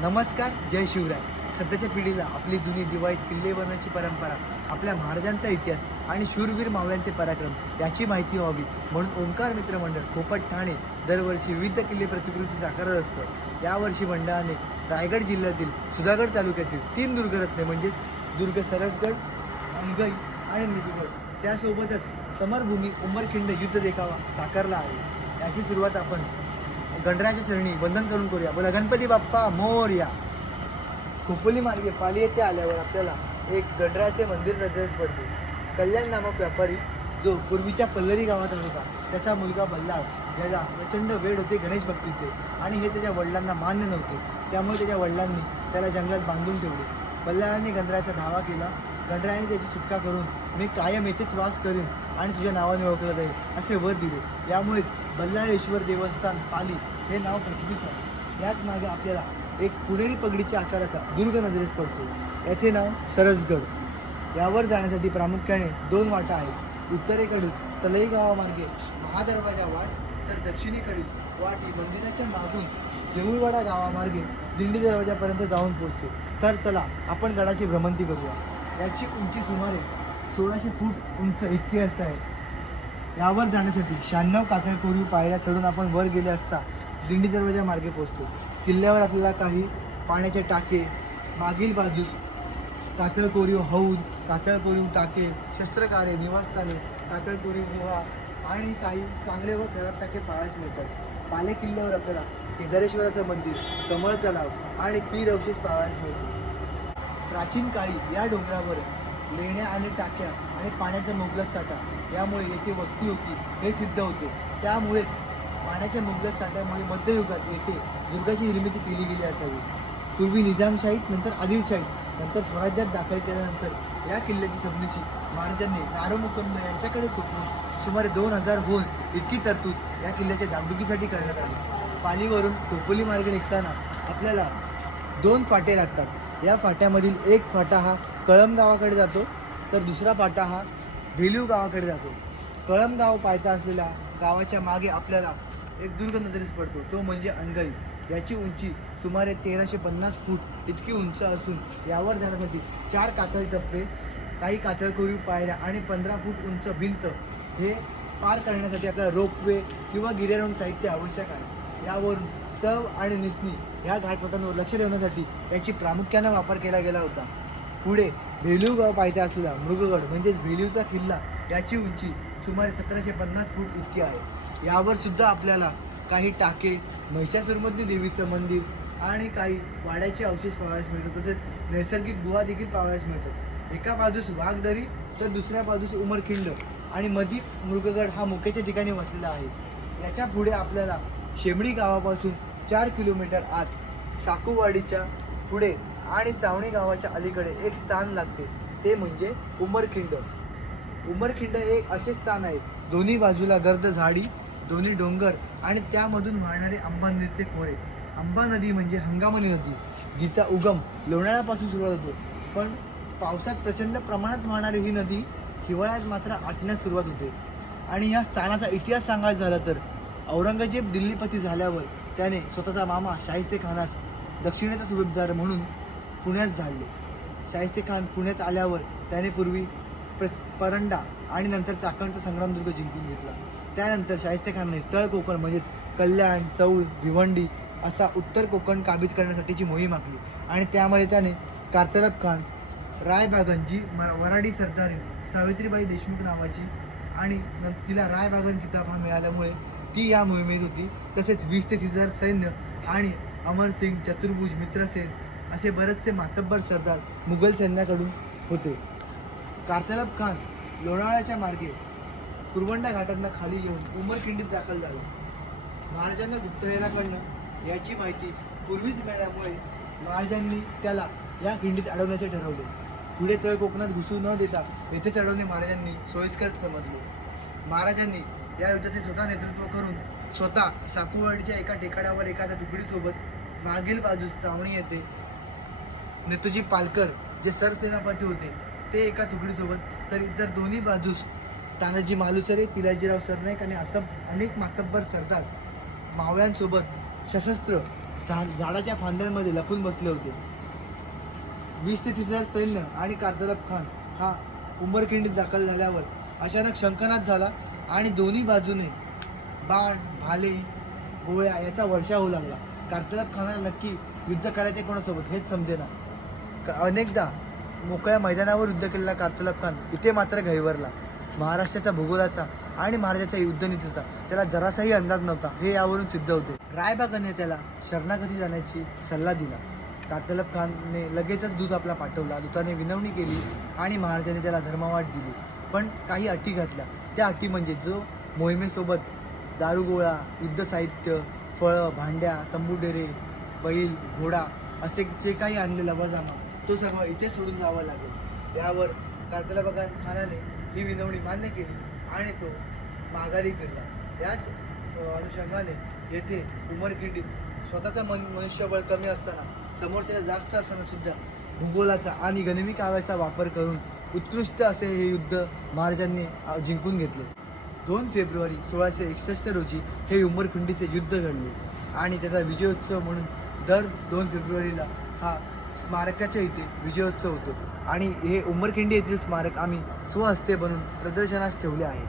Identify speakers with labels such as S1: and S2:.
S1: नमस्कार जय शिवराय. सध्याच्या पिढीला आपली जुनी दिवाळीत किल्ले परंपरा आपल्या महाराजांचा इतिहास आणि शूरवीर मावळ्यांचे पराक्रम याची माहिती व्हावी म्हणून ओंकार मित्र मंडळ खोपट ठाणे दरवर्षी विविध किल्ले प्रतिकृती साकारत असतं. यावर्षी मंडळाने रायगड जिल्ह्यातील सुधागड तालुक्यातील तीन दुर्गरत्ने म्हणजेच दुर्ग सरसगड अनगई आणि मृतगड त्यासोबतच समरभूमी उमरखिंड युद्ध देखावा साकारला आहे. याची सुरुवात आपण गणरायाच्या चरणी वंदन करून करूया. बोला गणपती बाप्पा मोर्या. खोपोली मार्गे पाली येथे आल्यावर आपल्याला एक गणरायाचे मंदिर नजरेस पडते. कल्याण नामक व्यापारी जो पूर्वीच्या पल्लरी गावात होता त्याचा मुलगा बल्लाळ याला प्रचंड वेळ होते गणेश भक्तीचे. आणि हे त्याच्या वडिलांना मान्य नव्हते. त्यामुळे त्याच्या वडिलांनी त्याला जंगलात बांधून ठेवले. बल्लाळांनी गणरायाचा धावा केला गणरायाने त्याची सुटका करून मी कायम येथेच वास करीन आणि तुझ्या नावाने ओळखलं जाईल असे वर दिले. यामुळेच बल्लाळेश्वर देवस्थान पाली हे नाव प्रसिद्धीच आहे याच मागे आपल्याला एक पुणेरी पगडीच्या आकाराचा दुर्ग नजरेस पडतो. याचे नाव सरसगड. यावर जाण्यासाठी प्रामुख्याने दोन वाटा आहेत. उत्तरेकडील तलई गावामार्गे महादरवाजा वाट तर दक्षिणेकडील वाट ही मंदिराच्या मागून जेऊळवाडा गावामार्गे दिंडी दरवाजापर्यंत जाऊन पोहोचते. तर चला आपण गडाची भ्रमंती करूया. याची उंची सुमारे सोळाशे फूट उंच इतकी असं आहे यावर जाण्यासाठी शहाण्णव कातळ कोरीव पायऱ्या चढून आपण वर गेले असता दिंडी दरवाजा मार्गे पोहोचतो. किल्ल्यावर आपल्याला काही पाण्याचे टाके मागील बाजूस कातळ कोरीव हौद कातळ कोरीव टाके शस्त्रकारे निवासस्थाने कातळ कोरीव गुहा आणि काही चांगले व खराब टाके पाहायला मिळतात. पाले किल्ल्यावर आपल्याला केदारेश्वराचं मंदिर कमळ तलाव आणि पीर अवशेष पाहायला मिळतो प्राचीन काळी या डोंगरावर लेण्या आणि टाक्या आणि पाण्याचा मुबलक साठा यामुळे येथे वस्ती होती हे सिद्ध होते. त्यामुळेच पाण्याच्या मुबलक साठ्यामुळे मध्ययुगात येथे दुर्गाची निर्मिती केली गेली असावी. पूर्वी निजामशाहीत नंतर आदिलशाहीत नंतर स्वराज्यात दाखल केल्यानंतर या किल्ल्याची सबनिशी महाराजांनी नारोमुकुंद यांच्याकडे सोपवून सुमारे दोन हजार होऊन इतकी तरतूद या किल्ल्याच्या दागडुकीसाठी करण्यात आली. पालीवरून खोपोली मार्गे निघताना आपल्याला दोन फाटे लागतात. या फाट्यामधील एक फाटा हा कळम गावाकडे जातो तर दुसरा फाटा हा भेलू गावाकडे जातो. कळम गाव पायथा असलेल्या गावाच्या मागे आपल्याला एक दुर्ग नजरेस पडतो. तो म्हणजे अणगाई याची उंची सुमारे तेराशे पन्नास फूट इतकी उंच असून यावर जाण्यासाठी चार कातळ टप्पे काही कातळकोरीव पायऱ्या आणि पंधरा फूट उंच भिंत हे पार करण्यासाठी आपल्याला रोपवे किंवा गिर्यारोहण साहित्य आवश्यक आहे. यावरून सव आणि निसनी ह्या घाटपटांवर लक्ष ठेवण्यासाठी याची प्रामुख्यानं वापर केला गेला होता. पुढे भेलू गाव असलेला मृगगड म्हणजेच भेलूचा किल्ला याची उंची सुमारे सतराशे पन्नास फूट इतकी आहे. यावर सुद्धा आपल्याला काही टाके महिषासुरमधली देवीचं मंदिर आणि काही वाड्याचे अवशेष पाहावयास मिळतात. तसेच नैसर्गिक गुहा देखील पाहावयास मिळतात. एका बाजूस वाघदरी तर दुसऱ्या बाजूस उमरखिंड आणि मधी मृगगड हा मुख्याच्या ठिकाणी वसलेला आहे. याच्यापुढे आपल्याला शेमडी गावापासून चार किलोमीटर आत साकूवाडीच्या पुढे आणि चावणी गावाच्या अलीकडे एक स्थान लागते. ते म्हणजे उमरखिंड. उमरखिंड हे एक असे स्थान आहे. दोन्ही बाजूला गर्द झाडी दोन्ही डोंगर आणि त्यामधून वाहणारे अंबा नदीचे खोरे. अंबा नदी म्हणजे हंगामनी नदी जिचा उगम लोणाळ्यापासून सुरुवात होतो. पण पावसात प्रचंड प्रमाणात वाहणारी ही नदी हिवाळ्यात मात्र आटण्यास सुरुवात होते. आणि या स्थानाचा इतिहास सांगायचा झाला तर औरंगजेब दिल्लीपती झाल्यावर त्याने स्वतःचा मामा शाहिस्ते खानास दक्षिणेचा सुभेदार म्हणून पुण्यास धाडले शाहिस्ते खान पुण्यात आल्यावर त्याने पूर्वी प्र परंडा आणि नंतर चाकणचा संग्रामदुर्ग जिंकून घेतला. त्यानंतर शाहिस्ते खानने तळ कोकण म्हणजेच कल्याण चौल भिवंडी असा उत्तर कोकण काबीज करण्यासाठीची मोहीम आखली. आणि त्यामध्ये त्याने कार्तरब खान रायबागन जी वराडी सरदारी सावित्रीबाई देशमुख नावाची आणि न- तिला रायबागन किताब हा मिळाल्यामुळे ती या मोहिमेत होती. तसेच वीस ते तीस हजार सैन्य आणि अमरसिंग चतुर्भुज मित्रसेन असे बरेचसे मातब्बर सरदार मुघल सैन्याकडून होते. कार्तलब खान लोणावळ्याच्या मार्गे कुरवंडा घाटांना खाली येऊन उमरखिंडीत दाखल झाला. महाराजांना गुप्तहेराकडनं याची माहिती पूर्वीच मिळाल्यामुळे महाराजांनी त्याला या खिंडीत अडवण्याचे ठरवले. पुढे तळ कोकणात घुसू न देता येथे चढवणे महाराजांनी सोयीस्कर समजले. महाराजांनी या युद्धाचे स्वतः नेतृत्व करून स्वतः साकुवाडीच्या एका टेकाड्यावर एखाद्या तुकडीसोबत मागील बाजूस चावणी येते नेतुजी पालकर जे सरसेनापती होते ते एका तुकडीसोबत. तर इतर दोन्ही बाजूस तानाजी मालुसरे पिलाजीराव सरनाईक आणि आता अनेक मातब्बर सरदार मावळ्यांसोबत सशस्त्र झाड झाडाच्या फांद्यांमध्ये लपून बसले होते. वीस ते तीस हजार सैन्य आणि कारतलब खान हा उंबरखिंडीत दाखल झाल्यावर अचानक शंकनाथ झाला आणि दोन्ही बाजूने बाण भाले गोळ्या याचा वर्षा होऊ लागला. कार्तलब खानाला नक्की युद्ध करायचे कोणासोबत हेच समजेना. अनेकदा मोकळ्या मैदानावर युद्ध केलेला कारतलब खान इथे मात्र घैवरला महाराष्ट्राच्या भूगोलाचा आणि महाराजाच्या युद्धनीतीचा त्याला जरासाही अंदाज नव्हता. हे यावरून सिद्ध होते. रायबागाने त्याला शरणागती जाण्याची सल्ला दिला. कातलब खानने लगेचच दूत आपला पाठवला. दूताने विनवणी केली आणि महाराजाने त्याला धर्मवाट दिली. पण काही अटी घातल्या. त्या अटी म्हणजे जो मोहिमेसोबत दारुगोळा युद्ध साहित्य फळं भांड्या तंबूडेरे बैल घोडा असे जे काही आणलेलं वजामा तो सर्व इथे सोडून जावा लागेल. यावर कारतलब खानाने ही विनवणी मान्य केली आणि तो माघारी फिरला. याच अनुषंगाने येथे उमरगिडीत स्वतःचा मन मनुष्यबळ कमी असताना समोरच्याला जास्त असताना सुद्धा भूगोलाचा आणि गणवी काव्याचा वापर करून उत्कृष्ट असे हे युद्ध महाराजांनी जिंकून घेतले. दोन फेब्रुवारी सोळाशे एकसष्ट रोजी हे उमरखिंडीचे युद्ध घडले आणि त्याचा विजयोत्सव म्हणून दर दोन फेब्रुवारीला हा स्मारकाच्या इथे विजयोत्सव होतो. आणि हे उमरखिंडी येथील स्मारक आम्ही स्वहस्ते बनून प्रदर्शनास ठेवले आहे.